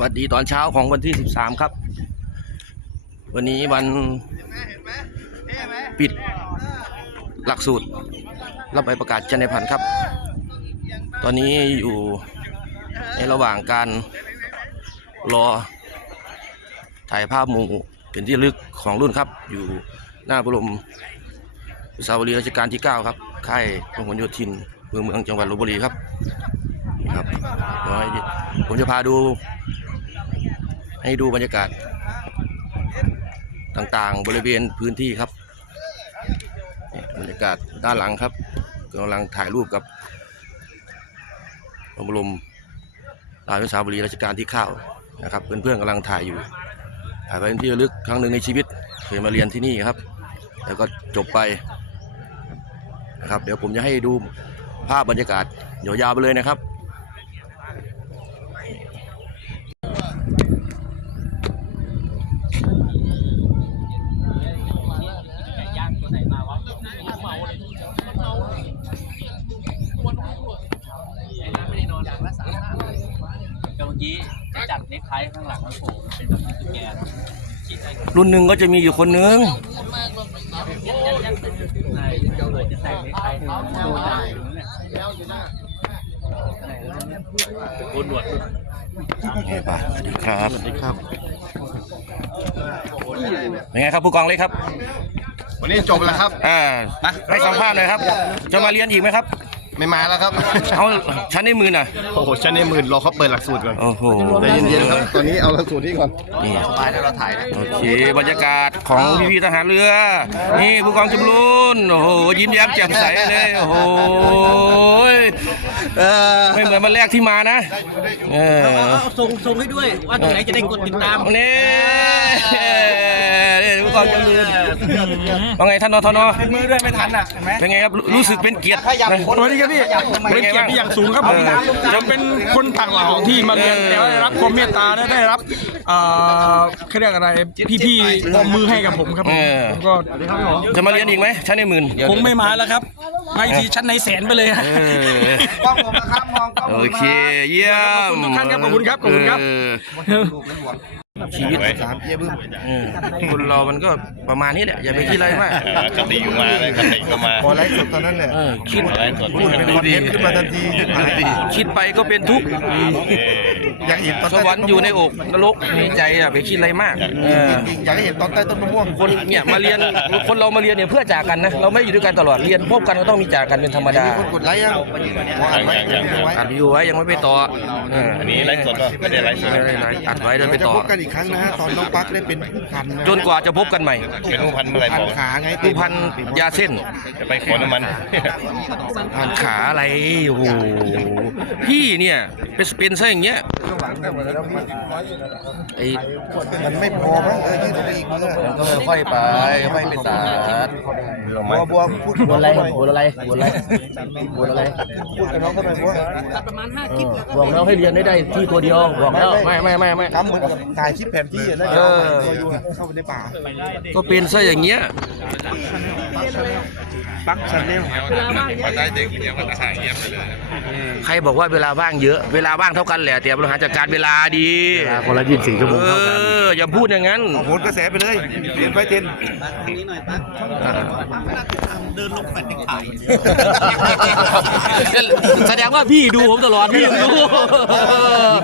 วัสดีตอนเช้าของวันที่ 13 ครับ วันนี้วันปิดหลักสูตรรับใบประกาศจันในพันธ์ครับ ตอนนี้อยู่ในระหว่างการรอถ่ายภาพหมู่เป็นที่ระลึกของรุ่นครับ อยู่หน้าบรมสาวรีย์รัชกาลที่ 9 ครับค่ายพหลโยธินเมืองเมืองจังหวัดลบบุรีครับนี่ ครับเดี๋ยวผมจะพาดู ให้ดูบรรยากาศ ต่างๆ บริเวณพื้นที่ครับบรรยากาศด้านหลังครับกำลังถ่ายรูปกับพระบรมราชวงศ์บุรีรัชกาลที่เก้านะครับเพื่อนๆกำลังถ่ายอยู่ถ่ายไปเป็นที่ระลึกครั้งหนึ่งในชีวิตเคยมาเรียนที่นี่ครับแล้วก็จบไปนะครับ เดี๋ยวผมจะให้ดูภาพบรรยากาศยาวๆไปเลยนะครับ แต่เมื่อกี้จะจัดเน็กไทข้างหลังมันโผล่มันเป็นแบบตุ๊กแกนะคิดไอ้รุ่นหนึ่งก็จะมีอยู่คนนึงนายจะใส่เน็กไทให้มันดูดังอยู่นั่นแหละไหนแล้วเนี่ยโกนหนวดนี่ป่ะสวัสดีครับสวัสดีครับเป็นไงครับผู้กองเล็กครับ วันนี้จบแล้วครับอ่าให้สัมภาษณ์หน่อยครับ จะมาเรียนอีกไหมครับ ไม่มาแล้วครับ เอาชั้นในมือน่ะโอ้โหชั้นในหมื่นรอเขาเปิดหลักสูตรก่อนโอ้โหใจเย็นๆครับ ตอนนี้เอาหลักสูตรนี้ก่อนนี่สบายแล้วเราถ่ายนะโอเคบรรยากาศของพี่ๆทหารเรือ นี่ผู้กองจุบลุนโอ้โหยิ้มแย้มแจ่มใสเลยโอ้โหเออไม่เหมือนวันแรกที่มานะเออส่งส่งให้ด้วยว่าตรงไหนจะได้กดติดตามนี่นี่ผู้ กองจุบลุนว่าไงท่านนทนมือด้วยไม่ทันอะเห็นไหมเป็นไงครับรู้สึกเป็นเกียรตินะสวัสดีครับพี่เป็นเกียรติที่อย่างสูงครับผมเออจะเป็นคนต่างเหล่าที่มาเรียนเออแต่ว่าได้รับความเมตตาและได้รับเอ่อเขาเรียกอะไรพี่ๆมอบมือให้กับผมครับผมผมก็จะมาเรียนอีกไหมชั้นในหมื่นคงไม่มาแล้วครับมาอีกทีชั้นในแสนไปเลยฮะเออกล้องผมนะครับมองกล้องโอเคเยี่ยมขอบคุณทุกท่านครับขอบคุณครับขอบคุณครับเออ ชีวิตสามเยี่ยบึ้มเออคนเรามันก็ประมาณนี้แหละอย่าไปคิดอะไรมากคติอยู่มาเลยคติก็มา พอไลฟ์สดตอนนั้นแหละเออคิดไลฟ์สดพูดเป็นคอนเทนต์ขึ้นมาทันทีหายคิดไปก็เป็นทุกข์อ ยากเห็นตอนสใต้วรรค์อยู่ในอกนรกในใจอย่าไปคิดอะไรมากเออจริงๆอยากให้เห็นตอนใต้ต้นมะม่วงคนเนี่ยมาเรียนคนเรามาเรียนเนี่ยเพื่อจากกันนะเราไม่อยู่ด้วยกันตลอดเรียนพบกันก็ต้องมีจากกันเป็นธรรมดามีคนกดไลค์ยังพออ่านไว้ยังไม่ไว้อัดอยู่ไว้ยังไม่ไปต่อเอออันนี้ไลฟ์สดป่ะไม่ได้ไลฟ์สดไม่ได้ไลฟ์อัดไว้แล้วไปเราจะต่อ พบกันอีกครั้งนะฮะตอนน้องปักได้เป็นผู้พันนะจนกว่าจะพบกันใหม่ เป็นผู้พันเมื่อไหรพับนอกขาไงผู้พันยาเส้น จะไปขอน้ำมัน ผ่านขาอะไรโอ้โหพี่เนี่ยเป็นเป็นซะอย่างเงี้ยไอ้มันไม่พอมั้งเออยืดไปอีกมือมันก็ค่อยไปค่อยไปสาดบัวบัวพูดบนอะไรบนอะไรบนอะไรบนอะไรพูดกับน้องเขาหน่อยบัวบอกแล้วให้เรียนได้ได้ที่ตัวเดียวบอกแล้วไม่ไม่ไม่ไม่ทำเหมือนกับถ่ายคลิปแผนที่อะนะเออคอยเข้าไปในป่าก็เป็นซะอย่างเงี้ย ปักชันแนลใครบอกว่าเวลาว่างเยอะ เวลาว่างเท่ากันแหละแต่บริหารจัดการเวลาดีคนละยี่สิบสี่ชั่วโมงเอออย่าพูดอย่างนั้นเอาโหนกระแสไปเลยเรียนไปเทนแสดงว่าพี่ดูผมตลอดพี่ยังรู้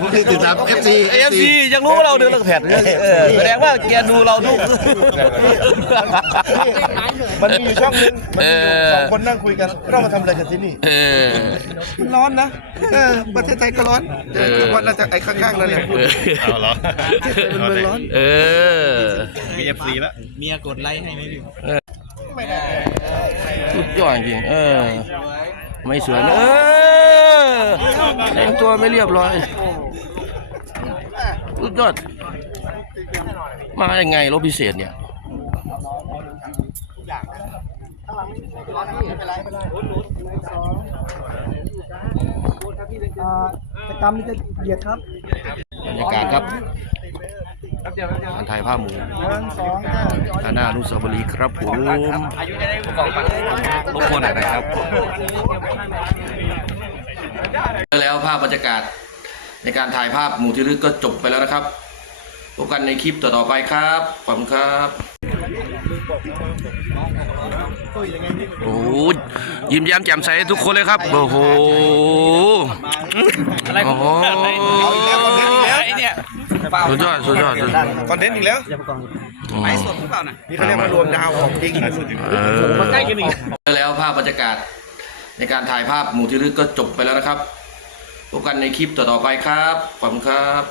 ผมติดตาม FC เอฟซียังรู้ว่าเราเดินเรื่องแผนเออแสดงว่าแกดูเราทุกมันมีอยู่ช่องนึงมันมีอยู่เออสองคนนั่งคุยกันเรามาทำอะไรกันที่นี่ เออมันร้อนนะเออประเทศไทยก็ร้อนเออ คือวันน่าจะไอ้ข้างๆนั่นแหละพูดเอาเหรอมันเมืองร้อนเออ มีเอฟซีแล้ว เมียกดไลค์ให้ไหมพี่สุดยอดจริงๆเออ ไม่สวยนะเออแต่งตัวไม่เรียบร้อยสุดยอด มายังไงรถพิเศษเนี่ย กิจกรรมจะเหยียดครับบรรยากาศครับการถ่ายภาพหมู่อาณาอนุสาวรีย์ครับผมรบกวนหน่อยนะครับแล้วภาพบรรยากาศในการถ่ายภาพหมู่ที่ลึกก็จบไปแล้วนะครับพบกันในคลิปต่อๆไปครับ ขอบคุณครับ โอ้โหยิ้มแย้มแจ่มใสทุกคนเลยครับ โอ้โหอะไรโอ้โหไอ้เนี่ยสุดยอดสุดยอดสุดยอดคอนเทนต์อีกแล้วอืมนี่เขาเรียกว่ารวมดาวของจริงเออ ใกล้กันอีก แล้วภาพบรรยากาศในการถ่ายภาพหมู่ที่ลึกก็จบไปแล้วนะครับ พบกันในคลิปต่อๆไปครับ ขอบคุณครับ